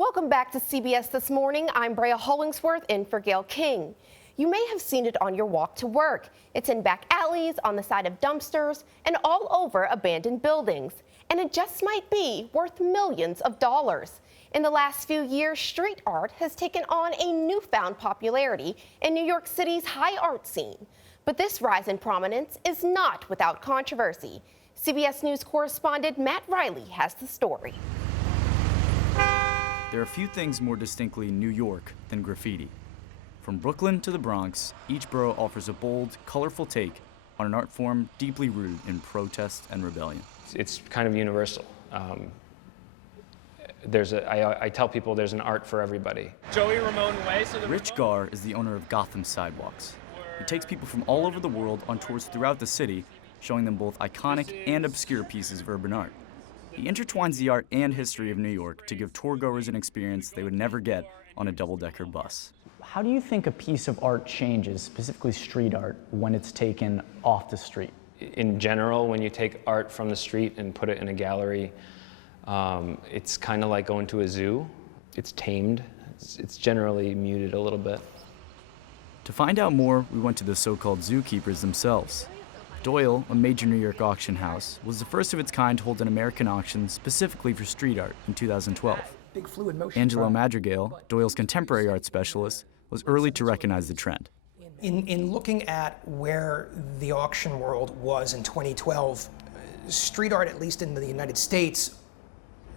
Welcome back to CBS This Morning. I'm Brea Hollingsworth in for Gail King. You may have seen it on your walk to work. It's in back alleys, on the side of dumpsters, and all over abandoned buildings. And it just might be worth millions of dollars. In the last few years, street art has taken on a newfound popularity in New York City's high art scene. But this rise in prominence is not without controversy. CBS News correspondent Matt Riley has the story. There are few things more distinctly New York than graffiti. From Brooklyn to the Bronx, each borough offers a bold, colorful take on an art form deeply rooted in protest and rebellion. It's kind of universal. I tell people there's an art for everybody. Joey Ramone Way. Rich Garr is the owner of Gotham Sidewalks. He takes people from all over the world on tours throughout the city, showing them both iconic and obscure pieces of urban art. He intertwines the art and history of New York to give tour-goers an experience they would never get on a double-decker bus. How do you think a piece of art changes, specifically street art, when it's taken off the street? In general, when you take art from the street and put it in a gallery, it's kind of like going to a zoo. It's tamed. It's generally muted a little bit. To find out more, we went to the so-called zookeepers themselves. Doyle, a major New York auction house, was the first of its kind to hold an American auction specifically for street art in 2012. Angelo Madrigal, Doyle's contemporary art specialist, was early to recognize the trend. In looking at where the auction world was in 2012, street art, at least in the United States,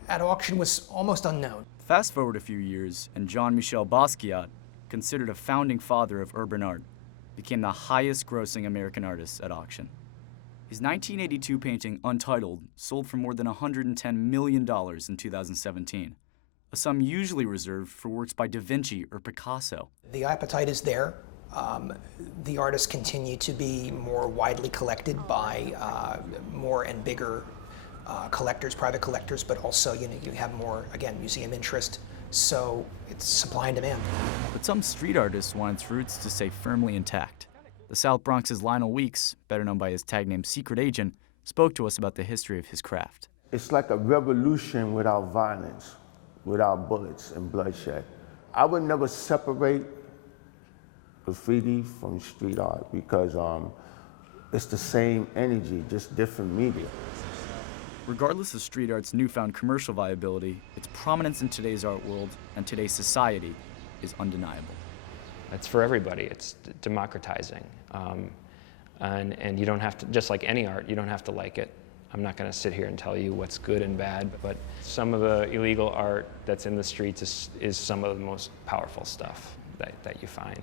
at auction was almost unknown. Fast forward a few years, and Jean-Michel Basquiat, considered a founding father of urban art, became the highest-grossing American artist at auction. His 1982 painting, Untitled, sold for more than $110 million in 2017, a sum usually reserved for works by Da Vinci or Picasso. The appetite is there. The artists continue to be more widely collected by more and bigger collectors, private collectors, but also you have more, again, museum interest. So it's supply and demand. But some street artists want its roots to stay firmly intact. The South Bronx's Lionel Weeks, better known by his tag name Secret Agent, spoke to us about the history of his craft. It's like a revolution without violence, without bullets and bloodshed. I would never separate graffiti from street art because it's the same energy, just different media. Regardless of street art's newfound commercial viability, its prominence in today's art world and today's society is undeniable. It's for everybody. It's democratizing. And you don't have to, just like any art, you don't have to like it. I'm not going to sit here and tell you what's good and bad, but some of the illegal art that's in the streets is some of the most powerful stuff that you find.